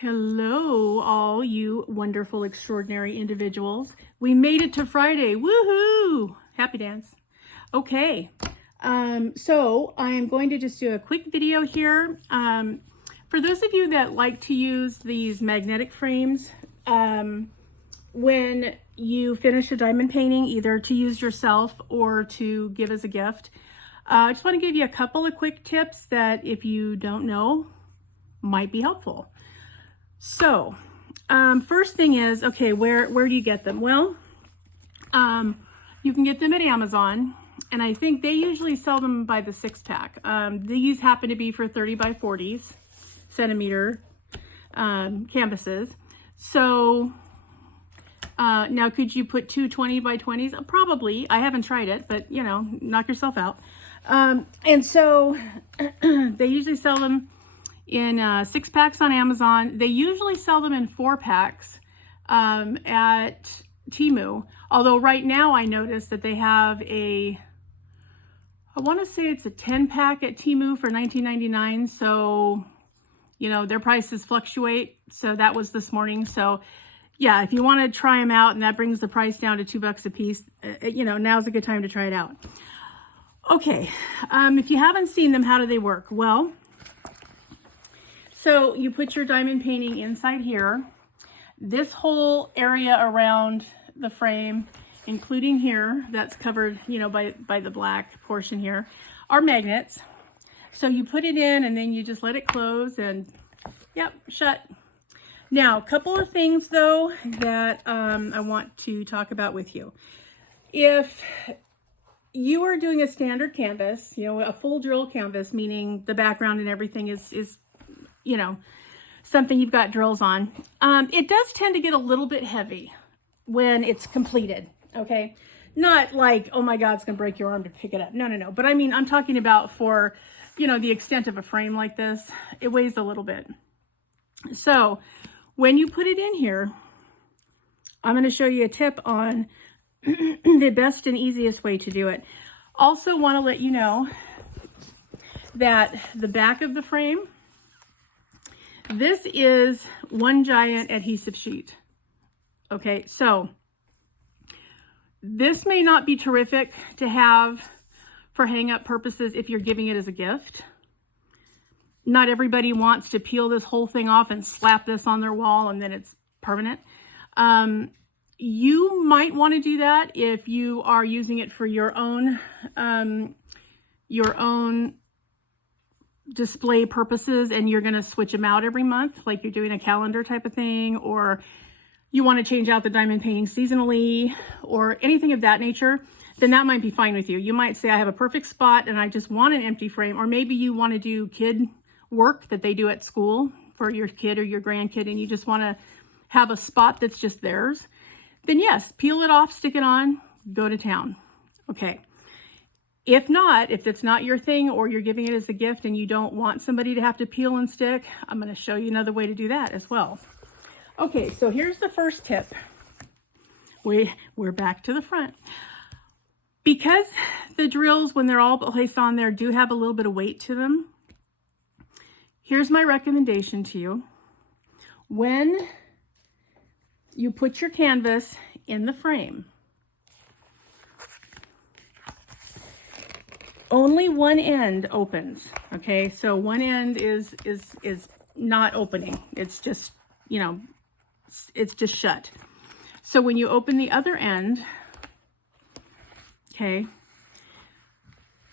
Hello, all you wonderful, extraordinary individuals. We made it to Friday. Woohoo! Happy dance. Okay, so I am going to just do a quick video here. For those of you that like to use these magnetic frames, when you finish a diamond painting, either to use yourself or to give as a gift, I just want to give you a couple of quick tips that, if you don't know, might be helpful. So, first thing is, okay, where do you get them? Well, you can get them at Amazon, and I think they usually sell them by the 6-pack. These happen to be for 30 by 40s centimeter canvases. So, now could you put two 20 by 20s? Probably. I haven't tried it, but you know, knock yourself out. And so they usually sell them in 6-packs on Amazon. They usually sell them in 4-packs at Temu. Although right now I noticed that they have I want to say it's a 10-pack at Temu for $19.99. So, you know, their prices fluctuate. So that was this morning. So yeah, if you want to try them out and that brings the price down to $2 a piece, you know, now's a good time to try it out. Okay, if you haven't seen them, how do they work? Well, so you put your diamond painting inside here. This whole area around the frame, including here, that's covered, you know, by the black portion here, are magnets. So you put it in and then you just let it close and, yep, shut. Now, a couple of things though that I want to talk about with you. If you are doing a standard canvas, you know, a full drill canvas, meaning the background and everything is you know, something you've got drills on, it does tend to get a little bit heavy when it's completed, okay? Not like, oh my God, it's gonna break your arm to pick it up. No. But I mean, I'm talking about for, you know, the extent of a frame like this, it weighs a little bit. So when you put it in here, I'm gonna show you a tip on the best and easiest way to do it. Also wanna let you know that the back of the frame, this is one giant adhesive sheet. Okay, so this may not be terrific to have for hang-up purposes if you're giving it as a gift. Not everybody wants to peel this whole thing off and slap this on their wall and then it's permanent. You might want to do that if you are using it for your own display purposes, and you're going to switch them out every month, like you're doing a calendar type of thing, or you want to change out the diamond painting seasonally or anything of that nature, then that might be fine with you. You might say, I have a perfect spot and I just want an empty frame. Or maybe you want to do kid work that they do at school for your kid or your grandkid, and you just want to have a spot that's just theirs. Then yes, peel it off, stick it on, go to town. Okay. If not, if it's not your thing or you're giving it as a gift and you don't want somebody to have to peel and stick, I'm going to show you another way to do that as well. Okay, so here's the first tip. We're back to the front. Because the drills, when they're all placed on there, do have a little bit of weight to them, here's my recommendation to you. When you put your canvas in the frame, only one end opens, okay? So one end is not opening. It's just, you know, it's just shut. So when you open the other end, okay,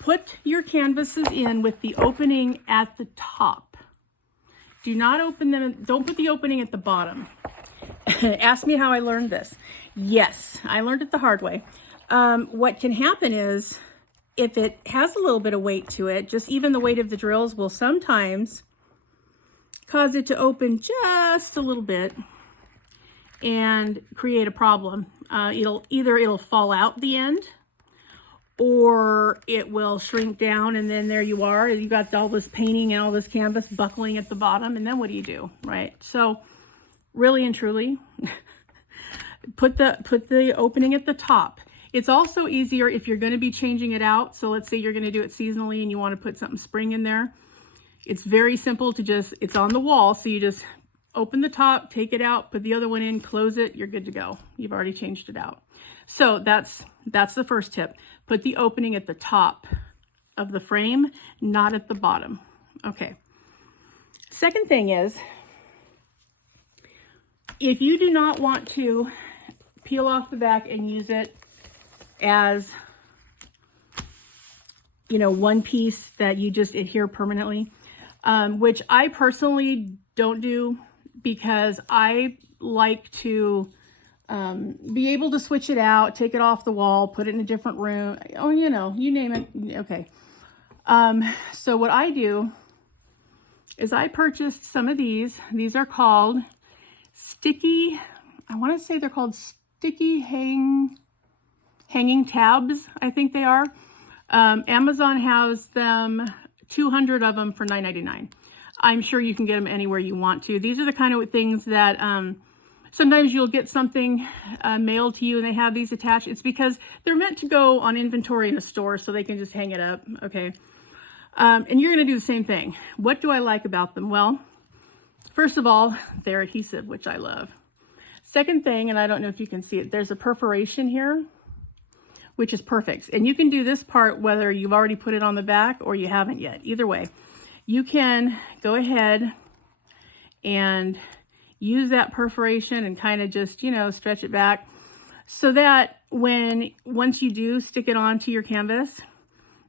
put your canvases in with the opening at the top. Do not open them, don't put the opening at the bottom. Ask me how I learned this. Yes, I learned it the hard way. What can happen is, if it has a little bit of weight to it, just even the weight of the drills will sometimes cause it to open just a little bit and create a problem. It'll fall out the end, or it will shrink down, and then there you are. You got all this painting and all this canvas buckling at the bottom, and then what do? Right? So really and truly, put the opening at the top. It's also easier if you're going to be changing it out. So let's say you're going to do it seasonally and you want to put something spring in there. It's very simple to just, it's on the wall. So you just open the top, take it out, put the other one in, close it, you're good to go. You've already changed it out. So that's the first tip. Put the opening at the top of the frame, not at the bottom. Okay. Second thing is, if you do not want to peel off the back and use it as, you know, one piece that you just adhere permanently, which I personally don't do because I like to be able to switch it out, take it off the wall, put it in a different room. Oh, you know, you name it. Okay. So what I do is I purchased some of these. These are called sticky, I want to say they're called sticky hanging tabs, I think they are. Amazon has them, 200 of them for $9.99. I'm sure you can get them anywhere you want to. These are the kind of things that sometimes you'll get something mailed to you and they have these attached. It's because they're meant to go on inventory in a store so they can just hang it up, okay? And you're going to do the same thing. What do I like about them? Well, first of all, they're adhesive, which I love. Second thing, and I don't know if you can see it, there's a perforation here, which is perfect. And you can do this part whether you've already put it on the back or you haven't yet. Either way, you can go ahead and use that perforation and kind of just, you know, stretch it back so that once you do stick it onto your canvas,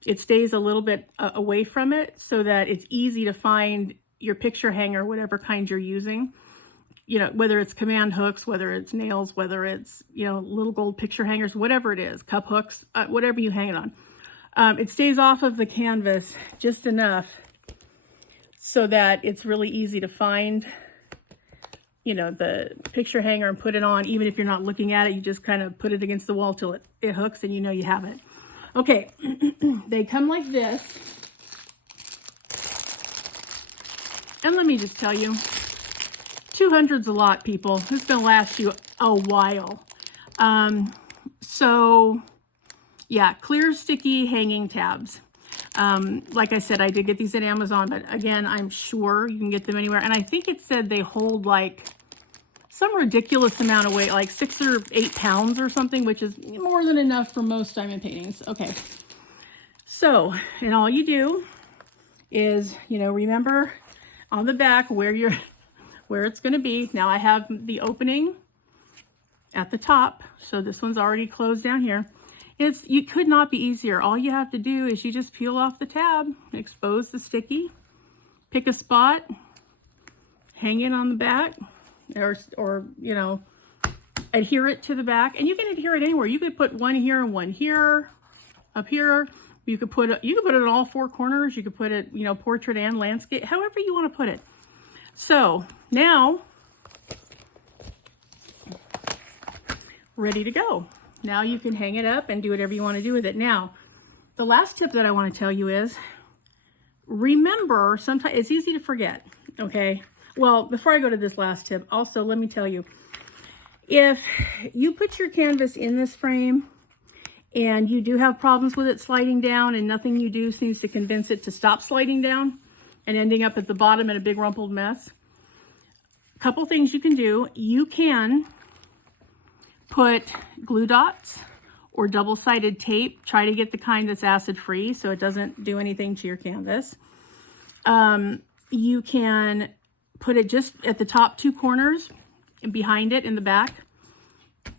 it stays a little bit away from it so that it's easy to find your picture hanger, whatever kind you're using. You know, whether it's command hooks, whether it's nails, whether it's, you know, little gold picture hangers, whatever it is, cup hooks, whatever you hang it on. It stays off of the canvas just enough so that it's really easy to find, you know, the picture hanger and put it on. Even if you're not looking at it, you just kind of put it against the wall till it hooks and you know you have it. Okay, they come like this. And let me just tell you, 200's a lot, people. This is going to last you a while. So, yeah, clear, sticky, hanging tabs. Like I said, I did get these at Amazon, but again, I'm sure you can get them anywhere. And I think it said they hold like some ridiculous amount of weight, like 6 or 8 pounds or something, which is more than enough for most diamond paintings. Okay. So, and all you do is, you know, remember on the back where it's going to be. Now I have the opening at the top, so this one's already closed down here. You could not be easier. All you have to do is you just peel off the tab, expose the sticky, pick a spot, hang it on the back, or you know, adhere it to the back, and you can adhere it anywhere. You could put one here and one here, up here. You could put it in all 4 corners. You could put it, you know, portrait and landscape, however you want to put it. So now, ready to go. Now you can hang it up and do whatever you want to do with it. Now, the last tip that I want to tell you is, remember, sometimes it's easy to forget, okay? Well, before I go to this last tip, also let me tell you, if you put your canvas in this frame and you do have problems with it sliding down and nothing you do seems to convince it to stop sliding down and ending up at the bottom in a big rumpled mess, a couple things you can do. You can put glue dots or double-sided tape. Try to get the kind that's acid-free so it doesn't do anything to your canvas. You can put it just at the top 2 corners and behind it in the back.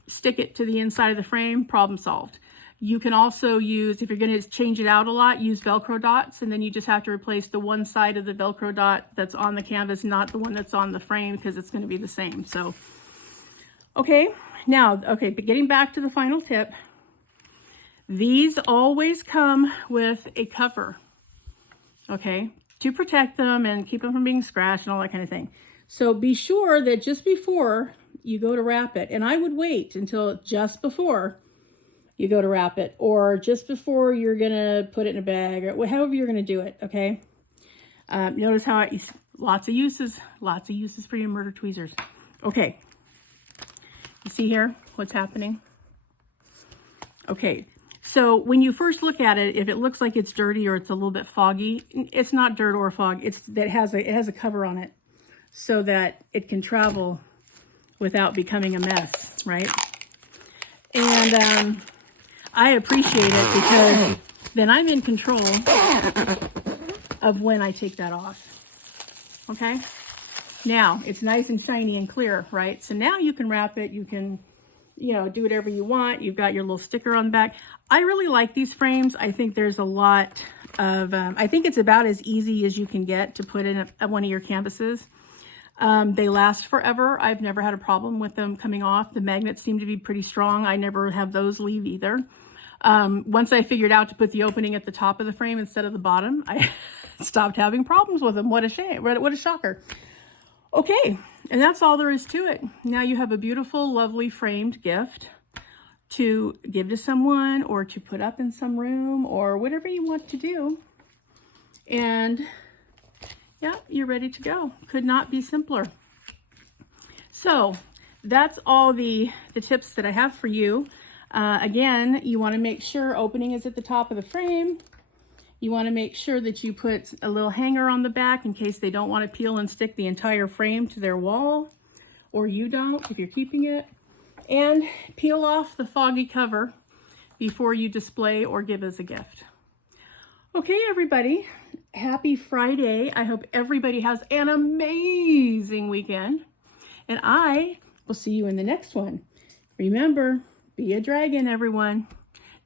Stick it to the inside of the frame, problem solved. You can also use, if you're going to change it out a lot, use Velcro dots, and then you just have to replace the one side of the Velcro dot that's on the canvas, not the one that's on the frame, because it's going to be the same. So, okay, now, okay, but getting back to the final tip, these always come with a cover, okay, to protect them and keep them from being scratched and all that kind of thing. So be sure that just before you go to wrap it, and I would wait until just before you go to wrap it, or just before you're gonna put it in a bag, or however you're gonna do it, okay? Notice how lots of uses for your murder tweezers. Okay, you see here what's happening? Okay, so when you first look at it, if it looks like it's dirty or it's a little bit foggy, it's not dirt or fog. It has a cover on it. so that it can travel without becoming a mess, right? And I appreciate it because then I'm in control of when I take that off. Okay? Now, it's nice and shiny and clear, right? So now you can wrap it, you can, you know, do whatever you want. You've got your little sticker on the back. I really like these frames. I think there's a lot of, I think it's about as easy as you can get to put in one of your canvases. They last forever. I've never had a problem with them coming off. The magnets seem to be pretty strong. I never have those leave either. Once I figured out to put the opening at the top of the frame instead of the bottom, I stopped having problems with them. What a shame. What a shocker. Okay, and that's all there is to it. Now you have a beautiful, lovely framed gift to give to someone or to put up in some room or whatever you want to do. And yeah, you're ready to go. Could not be simpler. So that's all the tips that I have for you. Again, you want to make sure opening is at the top of the frame. You want to make sure that you put a little hanger on the back in case they don't want to peel and stick the entire frame to their wall, or you don't if you're keeping it. And peel off the foggy cover before you display or give as a gift. Okay, everybody, happy Friday. I hope everybody has an amazing weekend, and I will see you in the next one. Remember, be a dragon, everyone.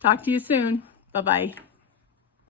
Talk to you soon. Bye-bye.